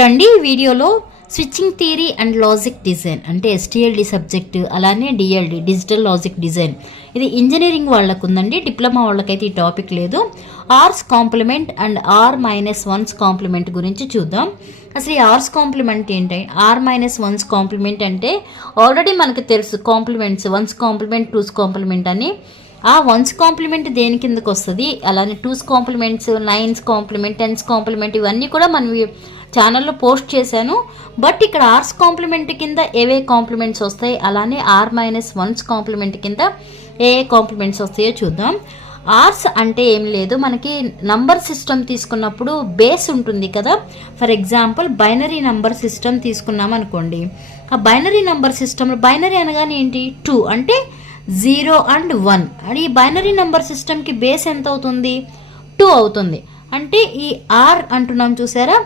ఇట్లా అండి వీడియోలో switching theory and logic design అంటే ఎస్టీఎల్డి సబ్జెక్ట్, అలానే డిఎల్డి డిజిటల్ లాజిక్ డిజైన్, ఇది ఇంజనీరింగ్ వాళ్ళకు ఉందండి. డిప్లొమా వాళ్ళకైతే ఈ టాపిక్ లేదు. ఆర్స్ కాంప్లిమెంట్ అండ్ R-1's కాంప్లిమెంట్ గురించి చూద్దాం. అసలు ఈ ఆర్స్ కాంప్లిమెంట్ ఏంటి? R-1's కాంప్లిమెంట్ అంటే ఆల్రెడీ మనకు తెలుసు, compliments 1's complement 2's complement అని. ఆ 1's కాంప్లిమెంట్ దేని కిందకు వస్తుంది, అలానే 2's compliments 9's complement 10's complement ఇవన్నీ కూడా మనం ఛానల్లో పోస్ట్ చేశాను. బట్ ఇక్కడ ఆర్స్ కాంప్లిమెంట్ కింద ఏవే కాంప్లిమెంట్స్ వస్తాయి, అలానే R-1's కాంప్లిమెంట్ కింద ఏ కాంప్లిమెంట్స్ వస్తాయో చూద్దాం. ఆర్స్ అంటే ఏం లేదు, మనకి నంబర్ సిస్టమ్ తీసుకున్నప్పుడు బేస్ ఉంటుంది కదా. For example binary number system తీసుకున్నాం అనుకోండి. ఆ బైనరీ నంబర్ సిస్టమ్, బైనరీ అనగానే ఏంటి, 2 అంటే 0 and 1. అని ఈ బైనరీ నంబర్ సిస్టమ్కి బేస్ ఎంత అవుతుంది, 2 అవుతుంది. అంటే ఈ ఆర్ అంటున్నాం చూసారా,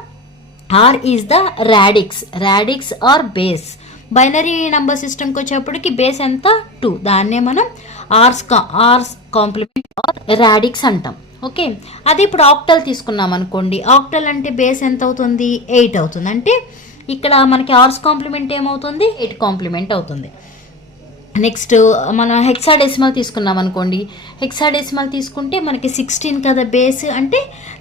R is the radix or base. Binary number సిస్టమ్కి వచ్చేప్పటికి బేస్ ఎంత, 2. దాన్నే మనం ఆర్స్ కాంప్లిమెంట్ ఆర్ రాడిక్స్ అంటాం. ఓకే, అదే ఇప్పుడు ఆక్టల్ తీసుకున్నాం అనుకోండి. ఆక్టల్ అంటే బేస్ ఎంత అవుతుంది, 8 అవుతుంది. అంటే ఇక్కడ మనకి ఆర్స్ కాంప్లిమెంట్ ఏమవుతుంది, 8 కాంప్లిమెంట్ అవుతుంది. నెక్స్ట్ మనం హెక్సాడెసిమల్ తీసుకున్నాం అనుకోండి. హెక్సాడెసిమల్ తీసుకుంటే మనకి 16 కదా బేస్, అంటే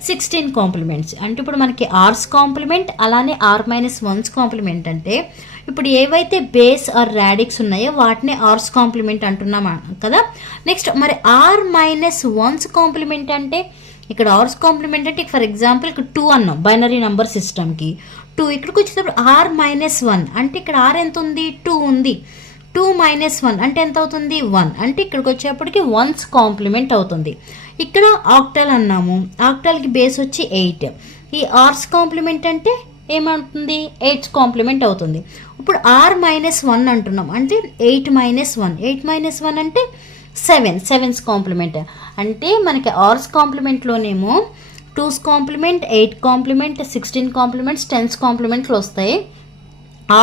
16 కాంప్లిమెంట్స్. అంటే ఇప్పుడు మనకి ఆర్స్ కాంప్లిమెంట్ అలానే R-1's కాంప్లిమెంట్ అంటే ఇప్పుడు ఏవైతే బేస్ ఆర్ రాడిక్స్ ఉన్నాయో వాటిని ఆర్స్ కాంప్లిమెంట్ అంటున్నాం కదా. నెక్స్ట్ మరి R-1's కాంప్లిమెంట్ అంటే ఇక్కడ ఆర్స్ కాంప్లిమెంట్ అంటే ఫర్ ఎగ్జాంపుల్ ఇక్కడ 2 అన్నాం బైనరీ నంబర్ సిస్టమ్కి 2. ఇక్కడికి వచ్చేటప్పుడు R-1 అంటే ఇక్కడ ఆర్ ఎంత ఉంది, 2 ఉంది. 2 - 1 అంటే ఎంత అవుతుంది, 1. అంటే ఇక్కడికి వచ్చేప్పటికి 1's కాంప్లిమెంట్ అవుతుంది. ఇక్కడ ఆక్టల్ అన్నాము, ఆక్టల్కి బేస్ వచ్చి 8. ఈ ఆర్స్ కాంప్లిమెంట్ అంటే ఏమవుతుంది, 8's కాంప్లిమెంట్ అవుతుంది. ఇప్పుడు R-1 అంటున్నాం అంటే 8 - 1. 8 - 1 అంటే 7's కాంప్లిమెంట్. అంటే మనకి ఆర్స్ కాంప్లిమెంట్లోనేమో 2's complement, 8 complement, 16 complements, 10's కాంప్లిమెంట్లు వస్తాయి.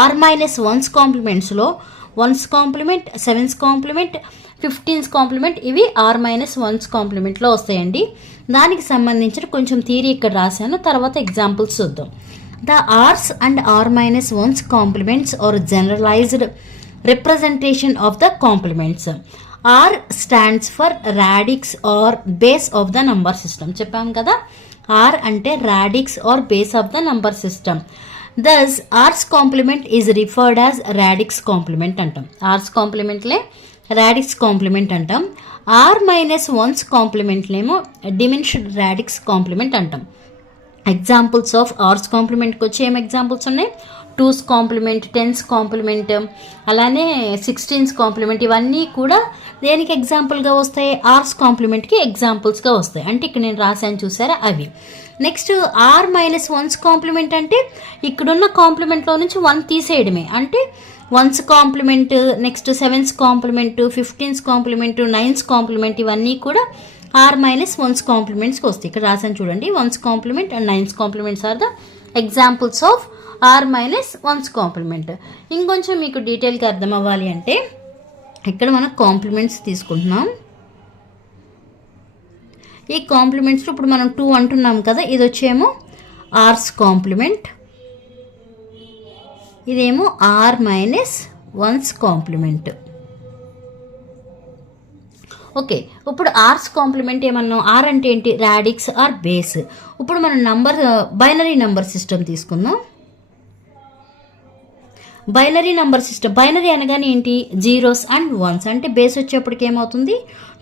R-1's కాంప్లిమెంట్స్లో 1's complement, 7's complement, 15's complement ఇవి R-1's కాంప్లిమెంట్లో వస్తాయండి. దానికి సంబంధించిన కొంచెం థియరీ ఇక్కడ రాశాను, తర్వాత ఎగ్జాంపుల్స్ చూద్దాం. The R's and R-1's complements are generalized representation of the complements. R stands for radix or base of the number system. చెప్పాం కదా, ఆర్ అంటే radix or base of the number system. Thus, R's complement is referred as radix complement అంటాం. R's complementలే radix complement అంటాం. R-1's complementలేమో diminished radix complement అంటాం. Examples of ఆర్స్ కాంప్లిమెంట్కి వచ్చి ఏం examples ఉన్నాయి, 2's complement, 10's complement, అలానే 16's కాంప్లిమెంట్ ఇవన్నీ కూడా దేనికి ఎగ్జాంపుల్గా వస్తాయి, ఆర్స్ కాంప్లిమెంట్కి ఎగ్జాంపుల్స్గా వస్తాయి. అంటే ఇక్కడ నేను రాశాను చూసారా అవి. నెక్స్ట్ R-1's కాంప్లిమెంట్ అంటే ఇక్కడున్న కాంప్లిమెంట్లో నుంచి 1 తీసేయడమే. అంటే 1's complement, next 7's complement, 15's complement, 9's complement ఇవన్నీ కూడా R-1's కాంప్లిమెంట్స్కి వస్తాయి. ఇక్కడ రాసాను చూడండి, 1's complement and 9's complements are the examples of R-1's complement. ఇంకొంచెం మీకు డీటెయిల్గా అర్థం అవ్వాలి అంటే ఇక్కడ మనం కాంప్లిమెంట్స్ తీసుకుంటున్నాం. ఈ కాంప్లిమెంట్స్ ఇప్పుడు మనం 2 అంటున్నాం కదా, ఇది వచ్చేమో ఆర్స్ కాంప్లిమెంట్, ఇదేమో R-1's కాంప్లిమెంట్. ఓకే, ఇప్పుడు ఆర్స్ కాంప్లిమెంట్ ఏమన్నాం, ఆర్ అంటే ఏంటి, రాడిక్స్ ఆర్ బేస్. ఇప్పుడు మనం బైనరీ నంబర్ సిస్టమ్ తీసుకుందాం. బైనరీ నంబర్ సిస్టమ్, బైనరీ అనగానే ఏంటి, 0's and 1's. అంటే బేస్ వచ్చేప్పటికి ఏమవుతుంది,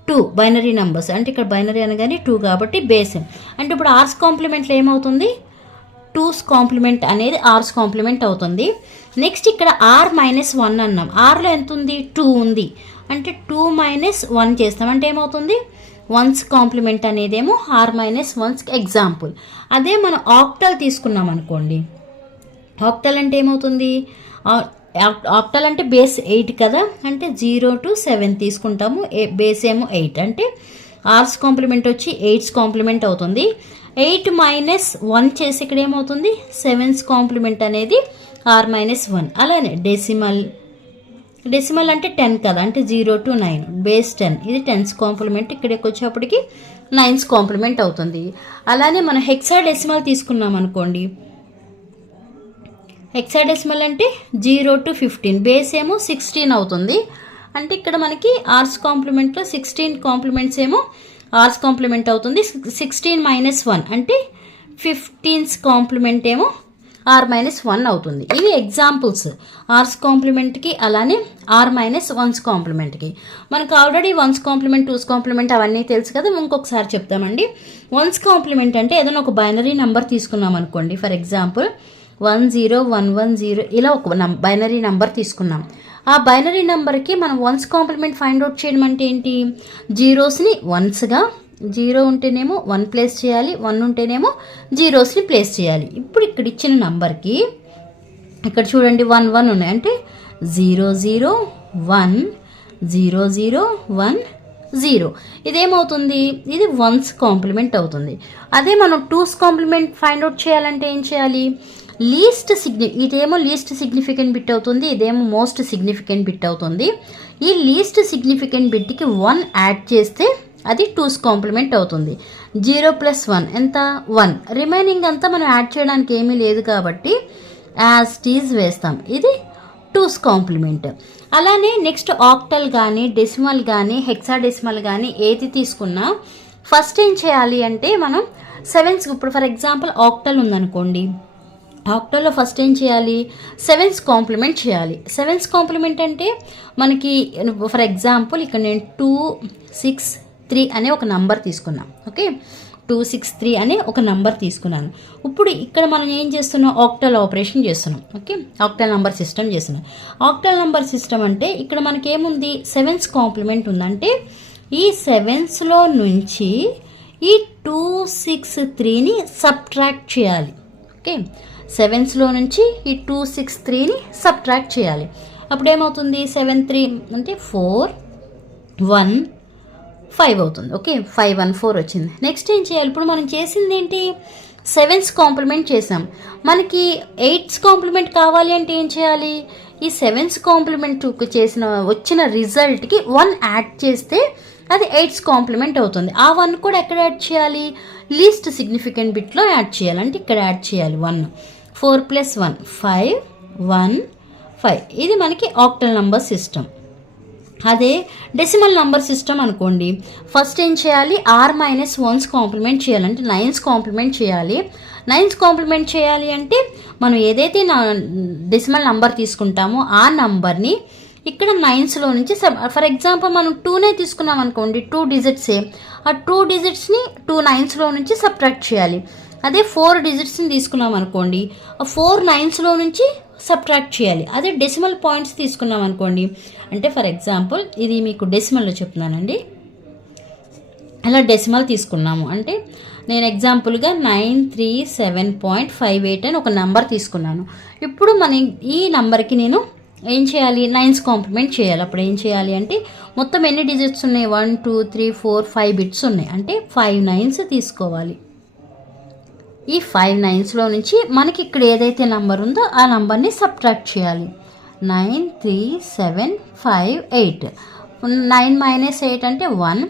2 బైనరీ నంబర్స్. అంటే ఇక్కడ బైనరీ అనగానే 2 కాబట్టి బేస్. అంటే ఇప్పుడు ఆర్స్ కాంప్లిమెంట్లో ఏమవుతుంది, 2's కాంప్లిమెంట్ అనేది ఆర్స్ కాంప్లిమెంట్ అవుతుంది. నెక్స్ట్ ఇక్కడ R-1 అన్నాం, ఆర్లో ఎంత ఉంది, 2 ఉంది. అంటే 2 - 1 చేస్తాం అంటే ఏమవుతుంది, 1's కాంప్లిమెంట్ అనేదేమో R-1's ఎగ్జాంపుల్. అదే మనం ఆక్టల్ తీసుకున్నాం అనుకోండి, ఆక్టల్ అంటే ఏమవుతుంది, ఆక్టల్ అంటే బేస్ 8 కదా. అంటే 0 to 7 తీసుకుంటాము, బేస్ ఏమో 8. అంటే ఆర్స్ కాంప్లిమెంట్ వచ్చి 8's కాంప్లిమెంట్ అవుతుంది. 8 - 1 చేసి ఇక్కడ ఏమవుతుంది, 7's కాంప్లిమెంట్ అనేది R-1. అలానే డెసిమల్ అంటే 10 కదా. అంటే 0 to 9 బేస్ 10, ఇది 10's కాంప్లిమెంట్. ఇక్కడికి వచ్చేప్పటికి 9's కాంప్లిమెంట్ అవుతుంది. అలానే మనం హెక్సాడెసిమల్ తీసుకున్నాం అనుకోండి, హెక్సాడెసిమల్ అంటే 0 to 15, బేస్ ఏమో 16 అవుతుంది. అంటే ఇక్కడ మనకి ఆర్స్ కాంప్లిమెంట్లో 16 కాంప్లిమెంట్స్ ఏమో ఆర్స్ కాంప్లిమెంట్ అవుతుంది. 16 - 1 అంటే 15th కాంప్లిమెంట్ ఏమో R-1 అవుతుంది. ఇవి ఎగ్జాంపుల్స్ ఆర్స్ కాంప్లిమెంట్కి, అలానే R-1's కాంప్లిమెంట్కి. మనకు already 1's complement, 2's complement అవన్నీ తెలుసు కదా. ఇంకొకసారి చెప్తామండి. 1's కాంప్లిమెంట్ అంటే ఏదైనా ఒక బైనరీ నెంబర్ తీసుకున్నాం అనుకోండి. ఫర్ ఎగ్జాంపుల్ 10110 ఇలా ఒక బైనరీ నెంబర్ తీసుకున్నాం. ఆ బైనరీ నెంబర్కి మనం 1's కాంప్లిమెంట్ ఫైండ్ అవుట్ చేయడం అంటే ఏంటి, జీరోస్ని వన్స్గా, 0 ఉంటేనేమో 1 ప్లేస్ చేయాలి, 1 ఉంటేనేమో జీరోస్ని ప్లేస్ చేయాలి. ఇప్పుడు ఇక్కడ ఇచ్చిన నంబర్కి ఇక్కడ చూడండి 1 1 ఉన్నాయి, అంటే 0 0 1 0 0 1 0. ఇదేమవుతుంది, ఇది 1's కాంప్లిమెంట్ అవుతుంది. అదే మనం 2's కాంప్లిమెంట్ ఫైండ్ అవుట్ చేయాలంటే ఏం చేయాలి, ఇదేమో లీస్ట్ సిగ్నిఫికెంట్ బిట్ అవుతుంది, ఇదేమో మోస్ట్ సిగ్నిఫికెంట్ బిట్ అవుతుంది. ఈ లీస్ట్ సిగ్నిఫికెంట్ బిట్కి 1 యాడ్ చేస్తే అది 2's కాంప్లిమెంట్ అవుతుంది. 0 + 1 ఎంత, 1. రిమైనింగ్ అంతా మనం యాడ్ చేయడానికి ఏమీ లేదు కాబట్టి యాజ్ టీజ్ వేస్తాం. ఇది 2's కాంప్లిమెంట్. అలానే నెక్స్ట్ ఆక్టల్ కానీ, డెసిమల్ కానీ, హెక్సాడెసిమల్ కానీ ఏది తీసుకున్నా ఫస్ట్ ఏం చేయాలి అంటే మనం 7's, ఇప్పుడు ఫర్ ఎగ్జాంపుల్ ఆక్టల్ ఉందనుకోండి, ఆక్టల్లో ఫస్ట్ ఏం చేయాలి, 7's కాంప్లిమెంట్ చేయాలి. 7's కాంప్లిమెంట్ అంటే మనకి ఫర్ ఎగ్జాంపుల్ ఇక్కడ నేను 263 అనే ఒక నంబర్ తీసుకున్నాను. ఓకే, 263 అనే ఒక నంబర్ తీసుకున్నాను. ఇప్పుడు ఇక్కడ మనం ఏం చేస్తున్నాం, ఆక్టల్ ఆపరేషన్ చేస్తున్నాం. ఓకే, ఆక్టల్ నంబర్ సిస్టమ్ చేస్తున్నాం. ఆక్టల్ నంబర్ సిస్టమ్ అంటే ఇక్కడ మనకేముంది, 7's కాంప్లిమెంట్ ఉందంటే ఈ 7స్లో నుంచి ఈ 263ని సబ్ట్రాక్ట్ చేయాలి. ఓకే, 7స్లో నుంచి ఈ 263ని సబ్ట్రాక్ట్ చేయాలి. అప్పుడు ఏమవుతుంది, 7 3 అంటే 4 1 5 అవుతుంది. ఓకే, 5 1 4 వచ్చింది. నెక్స్ట్ ఏం చేయాలి, ఇప్పుడు మనం చేసింది ఏంటి, 7's కాంప్లిమెంట్ చేసాం. మనకి 8's కాంప్లిమెంట్ కావాలి అంటే ఏం చేయాలి, ఈ 7's కాంప్లిమెంట్ వచ్చిన రిజల్ట్కి 1 యాడ్ చేస్తే అది 8's కాంప్లిమెంట్ అవుతుంది. ఆ 1 కూడా ఎక్కడ యాడ్ చేయాలి, లీస్ట్ సిగ్నిఫికెంట్ బిట్లో యాడ్ చేయాలి. అంటే ఇక్కడ యాడ్ చేయాలి 1. 4 + 1 5 1 5. ఇది మనకి ఆక్టల్ నంబర్ సిస్టమ్. అదే డెసిమల్ నంబర్ సిస్టమ్ అనుకోండి, ఫస్ట్ ఏం చేయాలి, R-1's కాంప్లిమెంట్ చేయాలి. అంటే 9's కాంప్లిమెంట్ చేయాలి. 9's కాంప్లిమెంట్ చేయాలి అంటే మనం ఏదైతే డెసిమల్ నంబర్ తీసుకుంటామో ఆ నంబర్ని ఇక్కడ 9స్లో నుంచి ఫర్ ఎగ్జాంపుల్ మనం 2నే తీసుకున్నాం అనుకోండి, 2 డిజిట్సే, ఆ 2 డిజిట్స్ని 2 9స్లో నుంచి సబ్ట్రాక్ట్ చేయాలి. అదే 4 డిజిట్స్ని తీసుకున్నాం అనుకోండి, ఆ 4 9స్లో నుంచి సబ్ట్రాక్ట్ చేయాలి. అదే డెసిమల్ పాయింట్స్ తీసుకున్నాం అనుకోండి, అంటే ఫర్ ఎగ్జాంపుల్ ఇది మీకు డెసిమల్లో చెప్తున్నానండి. అలా డెసిమల్ తీసుకున్నాము అంటే నేను ఎగ్జాంపుల్గా 937.58 అని ఒక నెంబర్ తీసుకున్నాను. ఇప్పుడు ఈ నెంబర్కి నేను ఏం చేయాలి, 9's కాంప్లిమెంట్ చేయాలి. అప్పుడు ఏం చేయాలి అంటే మొత్తం ఎన్ని డిజిట్స్ ఉన్నాయి, 1 2 3 4 5 బిట్స్ ఉన్నాయి, అంటే 5 9's తీసుకోవాలి. ఈ 5 9స్లో నుంచి మనకి ఇక్కడ ఏదైతే నెంబర్ ఉందో ఆ నెంబర్ని సబ్ట్రాక్ట్ చేయాలి. 93758. 9 - 8 అంటే 1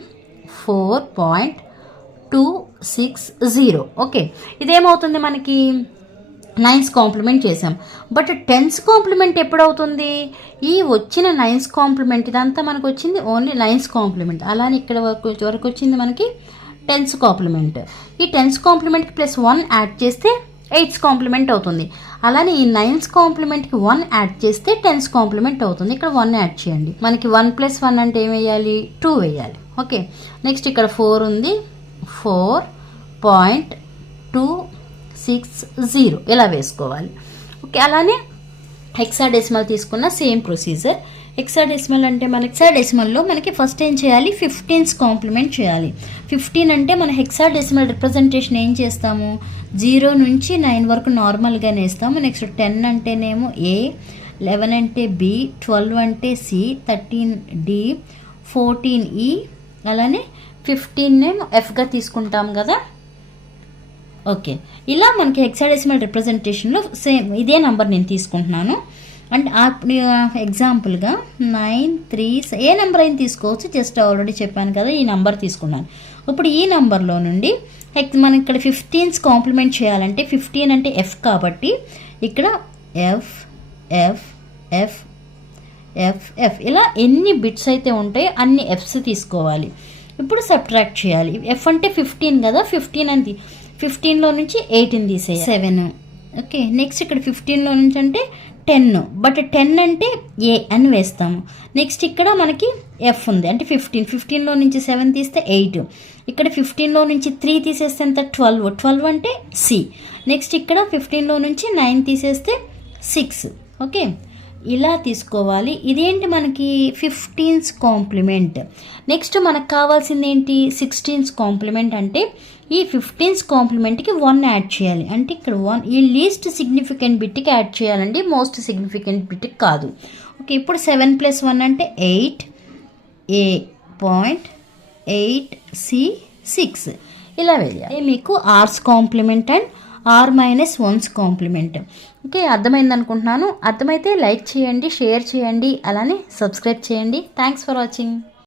4.260. ఓకే, ఇదేమవుతుంది మనకి 9's కాంప్లిమెంట్ చేసాం. బట్ 10's కాంప్లిమెంట్ ఎప్పుడవుతుంది, ఈ వచ్చిన 9's కాంప్లిమెంట్ ఇదంతా మనకు వచ్చింది ఓన్లీ 9's కాంప్లిమెంట్. అలానే ఇక్కడ వరకు వచ్చింది మనకి 10's కాంప్లిమెంట్. ఈ 10's కాంప్లిమెంట్కి +1 యాడ్ చేస్తే 8's కాంప్లిమెంట్ అవుతుంది. అలానే ఈ 9's కాంప్లిమెంట్కి 1 యాడ్ చేస్తే 10's కాంప్లిమెంట్ అవుతుంది. ఇక్కడ 1 యాడ్ చేయండి. మనకి 1 + 1 అంటే ఏం వేయాలి, 2 వేయాలి. ఓకే, నెక్స్ట్ ఇక్కడ 4 ఉంది, 4.260 ఇలా వేసుకోవాలి. ఓకే, అలానే హెక్సాడెసిమల్ తీసుకున్న సేమ్ ప్రొసీజర్. హెక్సాడెసిమల్ అంటే హెక్సాడెసిమల్లో మనకి ఫస్ట్ ఏం చేయాలి, 15's కాంప్లిమెంట్ చేయాలి. 15 అంటే మన హెక్సాడెసిమల్ రిప్రజెంటేషన్ ఏం చేస్తాము, 0 నుంచి 9 వరకు నార్మల్గానే వేస్తాము. నెక్స్ట్ 10 అంటేనేమో A, 11 అంటే B, 12 అంటే C, 13 D, 14 E, అలానే 15 Fగా తీసుకుంటాం కదా. ఓకే, ఇలా మనకి హెక్సాడెసిమల్ రిప్రజెంటేషన్లో సేమ్ ఇదే నెంబర్ నేను తీసుకుంటున్నాను. అండ్ ఎగ్జాంపుల్గా 937 ఏ నెంబర్ అయినా తీసుకోవచ్చు, జస్ట్ ఆల్రెడీ చెప్పాను కదా ఈ నెంబర్ తీసుకున్నాను. ఇప్పుడు ఈ నెంబర్లో నుండి మనం ఇక్కడ 15's కాంప్లిమెంట్ చేయాలంటే 15 అంటే F కాబట్టి ఇక్కడ F F F F F ఇలా ఎన్ని బిట్స్ అయితే ఉంటాయో అన్ని ఎఫ్స్ తీసుకోవాలి. ఇప్పుడు సబ్ట్రాక్ట్ చేయాలి. ఎఫ్ అంటే 15 కదా, 15 అని 15లో నుంచి 18 తీసేయాలి. 7. ఓకే, నెక్స్ట్ ఇక్కడ 15లో నుంచి అంటే 10, బట్ 10 అంటే ఏ అని వేస్తాము. నెక్స్ట్ ఇక్కడ మనకి ఎఫ్ ఉంది అంటే 15లో నుంచి 7 తీస్తే 8. ఇక్కడ 15లో నుంచి 3 తీసేస్తే ఎంత 12 అంటే సి. నెక్స్ట్ ఇక్కడ 15లో నుంచి 9 తీసేస్తే 6. ఓకే, ఇలా తీసుకోవాలి. ఇదేంటి మనకి 15th కాంప్లిమెంట్. నెక్స్ట్ మనకు కావాల్సింది ఏంటి 16th కాంప్లిమెంట్. అంటే ఈ 15th కాంప్లిమెంట్కి 1 యాడ్ చేయాలి. అంటే ఇక్కడ 1 ఈ లీస్ట్ సిగ్నిఫికెంట్ బిట్కి యాడ్ చేయాలండి, మోస్ట్ సిగ్నిఫికెంట్ బిట్కి కాదు. ఓకే, ఇప్పుడు 7 + 1 అంటే 8, ఏ పాయింట్ 8 సి 6 ఇలా వెళ్ళాలి. మీకు R's complement and R-1's complement. Okay, అర్థమైంది అనుకుంటున్నాను. అర్థమైతే లైక్ చేయండి, షేర్ చేయండి, అలానే సబ్స్క్రైబ్ చేయండి. Thanks for watching.